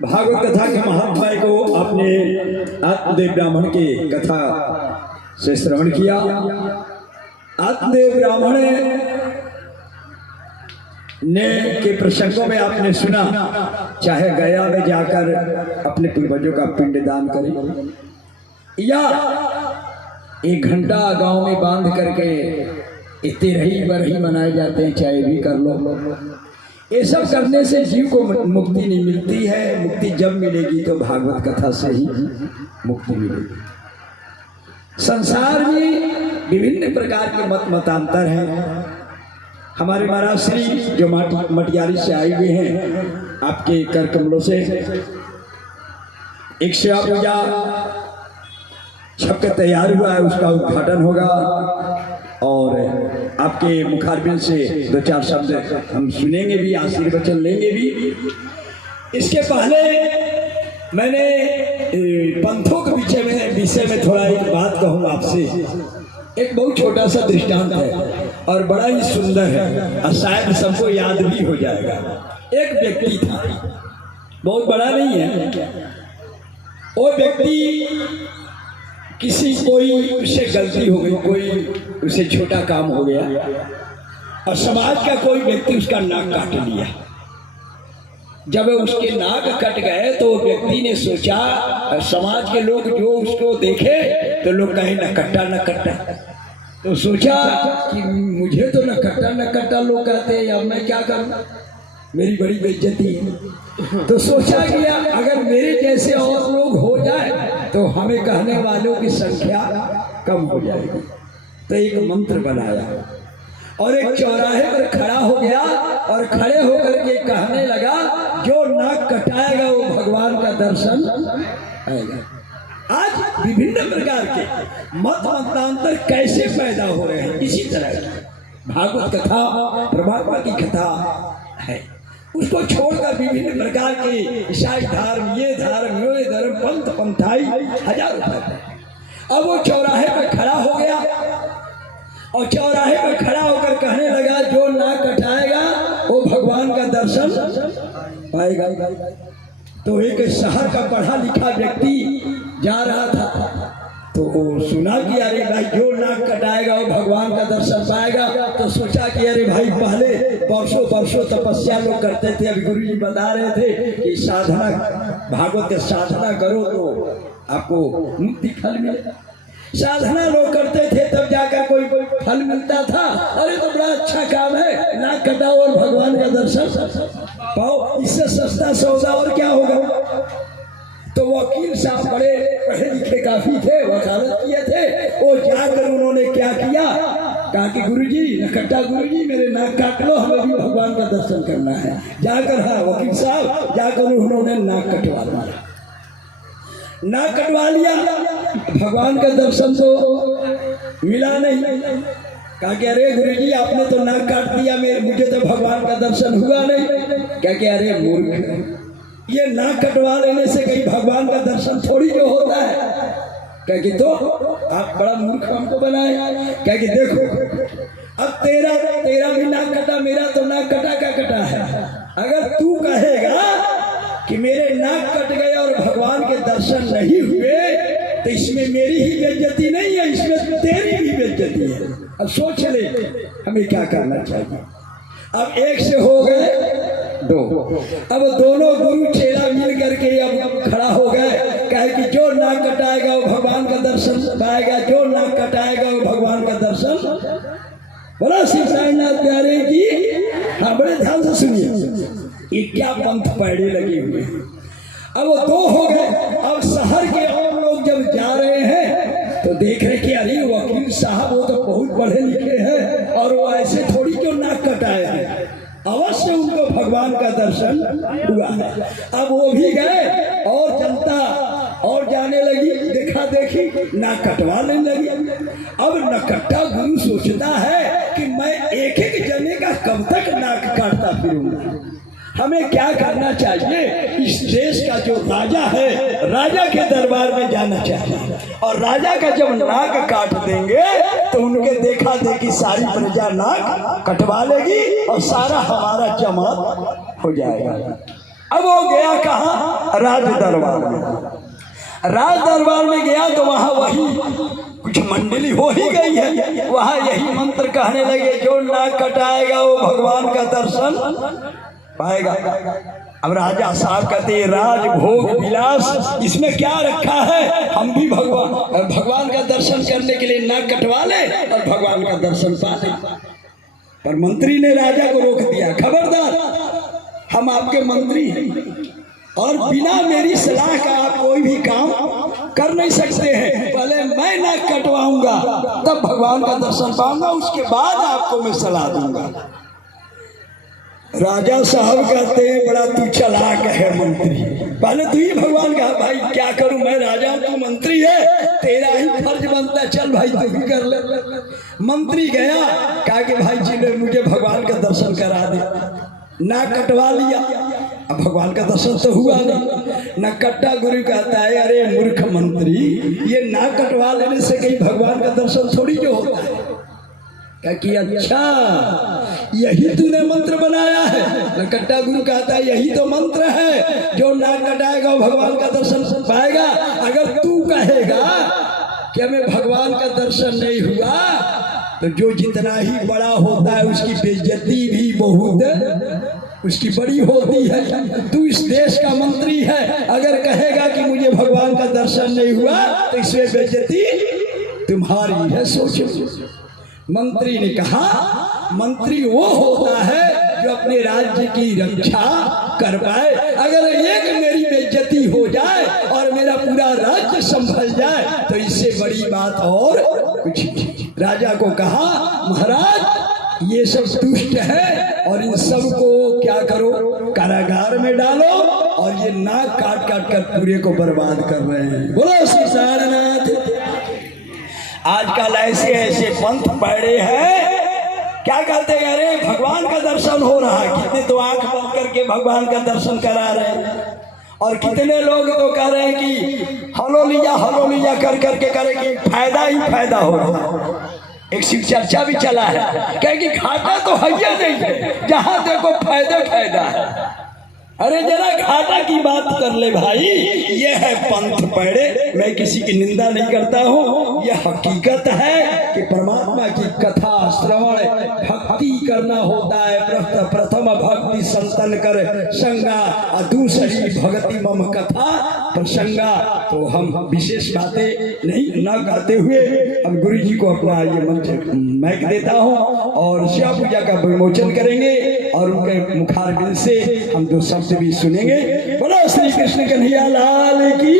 भागवत कथा के महात्मा को आपने आत्मदेव ब्राह्मण की कथा से श्रवण किया। आत्मदेव ब्राह्मण ने के प्रसंगों में आपने सुना, चाहे गया में जाकर अपने पूर्वजों का पिंडदान करें या 1 घंटा गांव में बांध करके तेरही बरही मनाए जाते हैं, चाहे भी कर लो। ये सब करने से जीव को मुक्ति नहीं मिलती है। मुक्ति जब मिलेगी तो भागवत कथा से ही मुक्ति मिलेगी। संसार में विभिन्न प्रकार के मतांतर हैं। हमारे महाराज श्री जो मटियारी से आए हुए हैं, आपके कर कमलों से एक शिवा पूजा छप तैयार हुआ है, उसका उद्घाटन होगा और आपके मुखारबिंद से 2-4 शब्द हम सुनेंगे भी, आशीर्वचन लेंगे भी। इसके पहले मैंने पंथों के विषय में थोड़ा एक बात कहूँ आपसे। एक बहुत छोटा सा दृष्टांत है और बड़ा ही सुंदर है और शायद सबको याद भी हो जाएगा। एक व्यक्ति था, बहुत बड़ा नहीं है, वो व्यक्ति कोई उससे गलती हो गई, कोई उसे छोटा काम हो गया और समाज का कोई व्यक्ति उसका नाक काट लिया। जब उसके नाक कट गए तो व्यक्ति ने सोचा, समाज के लोग जो उसको देखे तो लोग कहे न कट्टा, तो सोचा कि मुझे तो न कट्टा लोग कहते हैं, अब मैं क्या करूं, मेरी बड़ी बेइज्जती है। तो सोचा कि अगर मेरे जैसे और लोग हो जाए तो हमें कहने वालों की संख्या कम हो जाएगी। तो एक मंत्र बनाया और एक चौराहे पर खड़ा हो गया और खड़े होकर के कहने लगा, जो नाक कटाएगा वो भगवान का दर्शन आएगा। आज विभिन्न प्रकार के मतांतर कैसे पैदा हो रहे हैं, इसी तरह भागवत कथा परमात्मा की कथा है, उसको छोड़कर विभिन्न प्रकार के ईसाई धर्म, ये धर्म, यो धर्म, पंथ पंथाई हजारों धर्म। अब वो चौराहे पर खड़ा हो गया और चौराहे पर खड़ा होकर कहने लगा, जो नाक कटाएगा वो भगवान का दर्शन पाएगा। तो एक शहर का पढ़ा लिखा व्यक्ति जा रहा था, तो सुना कि अरे भाई जो नाक कटाएगा वो भगवान का दर्शन पाएगा। तो सोचा कि अरे भाई पहले वर्षों तपस्या लोग करते थे, अभी गुरु जी बता रहे थे कि साधना, भागवत के साधना करो तो आपको मुक्ति फल मिलेगा। साधना लोग करते थे तब जाकर कोई फल मिलता था। अरे तो बड़ा अच्छा काम है, नाक कटाओ और भगवान का दर्शन पाओ, इससे सस्ता सौदा और क्या होगा। तो वकील साहब बड़े पढ़े लिखे काफी थे, वकालत किए थे। वो जाकर उन्होंने क्या किया, कहा कि गुरुजी नकट्टा, गुरुजी मेरे नाक काट लो, हमें भी भगवान का दर्शन करना है। जाकर हाँ वकील साहब जाकर उन्होंने नाक कटवा लिया। नाक कटवा लिया, भगवान का दर्शन तो मिला नहीं। कहा कि अरे गुरुजी आपने तो नाक काट दिया, मुझे तो भगवान का दर्शन हुआ नहीं। क्या कि अरे मूर्ख, ये नाक कटवा लेने से कहीं भगवान का दर्शन थोड़ी जो होता है। क्या कि तो आप बड़ा मूर्ख हमको बनाए। क्या कि देखो अब तेरा भी नाक कटा, मेरा तो नाक कटा का कटा है। अगर तू कहेगा कि मेरे नाक कट गए और भगवान के दर्शन नहीं हुए तो इसमें मेरी ही बेइज्जती नहीं है, इसमें तेरी भी बेइज्जती है। अब सोच ले हमें क्या करना चाहिए। अब एक से हो गए 2, अब दोनों गुरु चेला मिल करके अब खड़ा हो गए, कहे कि जो नाक कटाएगा वो भगवान का दर्शन पाएगा, जो नाक कटाएगा वो भगवान का दर्शन। बोला श्री साईनाथ प्यारे की। हाँ बड़े ध्यान से सुनिए, ये क्या पंथ पैड़े लगे हुए हैं। अब वो 2 हो गए। अब शहर के और लोग जब जा रहे हैं तो देख रहे कि अरे वकील साहब वो तो बहुत पढ़े लिखे हैं और वो ऐसे थोड़ी क्यों नाक कटाए हैं, अवश्य उनको भगवान का दर्शन हुआ है। अब वो भी गए और जनता और जाने लगी, देखा देखी नाक कटवा लेने लगी। अब नकट्टा गुरु सोचता है कि मैं एक जने का कब तक नाक काटता फिरूंगा। हमें क्या करना चाहिए, इस देश का जो राजा है राजा के दरबार में जाना चाहिए और राजा का जब नाक काट देंगे तो उनके देखा देखी सारी प्रजा नाक कटवा लेगी और सारा हमारा जमात हो जाएगा। अब वो गया कहाँ? राज दरबार में। राज दरबार में गया तो वहाँ वही कुछ मंडली हो ही गई है, वहाँ यही मंत्र कहने लगे, जो नाक कटाएगा वो भगवान का दर्शन पाएगा। अब राजा साहब कहते राज भोग विलास इसमें क्या रखा है, हम भी भगवान का दर्शन करने के लिए नाक कटवा ले और भगवान का दर्शन पा ले। पर मंत्री ने राजा को रोक दिया, खबरदार, हम आपके मंत्री हैं और बिना मेरी सलाह का आप कोई भी काम कर नहीं सकते हैं। पहले मैं नाक कटवाऊंगा तब भगवान का दर्शन पाऊंगा, उसके बाद आपको मैं सलाह दूंगा। राजा साहब कहते हैं बड़ा तू चालाक है मंत्री, पहले तू ही भगवान का। भाई क्या करूं, मैं राजा तू मंत्री है, तेरा ही फर्ज बनता है, चल भाई तू भी कर ले। मंत्री गया, कहा कि भाई जी ने मुझे भगवान का दर्शन करा दे। नाक कटवा लिया, अब भगवान का दर्शन तो हुआ नहीं। न कट्टा गुरु कहता है अरे मूर्ख मंत्री, ये नाक कटवा लेने से कहीं भगवान का दर्शन थोड़ी जो होता है। क्या कि अच्छा यही तूने मंत्र बनाया है? न कट्टा गुरु कहता है यही तो मंत्र है, जो नाक कटाएगा वो भगवान का दर्शन पाएगा। अगर तू कहेगा कि हमें भगवान का दर्शन नहीं हुआ तो जो जितना ही बड़ा होता है उसकी बेइज्जती भी बहुत उसकी बड़ी होती है। तू इस देश का मंत्री है, अगर कहेगा कि मुझे भगवान का दर्शन नहीं हुआ तो इसमें बेइज्जती तुम्हारी है, सोचो। मंत्री ने कहा मंत्री वो होता है जो अपने राज्य की रक्षा कर पाए। अगर एक मेरी बेइज्जती हो जाए और मेरा पूरा राज्य संभल जाए तो इससे बड़ी बात और कुछ नहीं। राजा को कहा महाराज ये सब दुष्ट है और इन सब को क्या करो, कारागार में डालो, और ये नाक काट काट कर पूरे को बर्बाद कर रहे हैं। बोलो श्री सारनाथ। आजकल ऐसे ऐसे पंथ पड़े हैं, क्या कहते हैं अरे भगवान का दर्शन हो रहा है, कितने तो आंख बंद करके भगवान का दर्शन करा रहे हैं, और कितने लोग तो कह रहे हैं कि हलोलिया कर करके करे कि फायदा ही फायदा हो रहा है। एक शिव चर्चा भी चला है, क्योंकि घाटा तो है ही नहीं है, जहां देखो फायदा है। अरे जरा घाटा की बात कर ले भाई, ये है पंथ पढ़े। मैं किसी की निंदा नहीं करता हूँ, यह हकीकत है कि परमात्मा की कथा श्रवण भक्ति करना होता है। प्रथम भक्ति संतन कर संगा, दूसरी भक्ति मम कथा प्रसंगा। तो हम विशेष बातें नहीं न करते हुए हम गुरु जी को अपना ये मंत्र मैक देता हूँ और शिव पूजा का विमोचन करेंगे और उनके मुखारबिंद से हम दो शब्द भी सुनेंगे। बोलो श्री कृष्ण कन्हैया लाल की।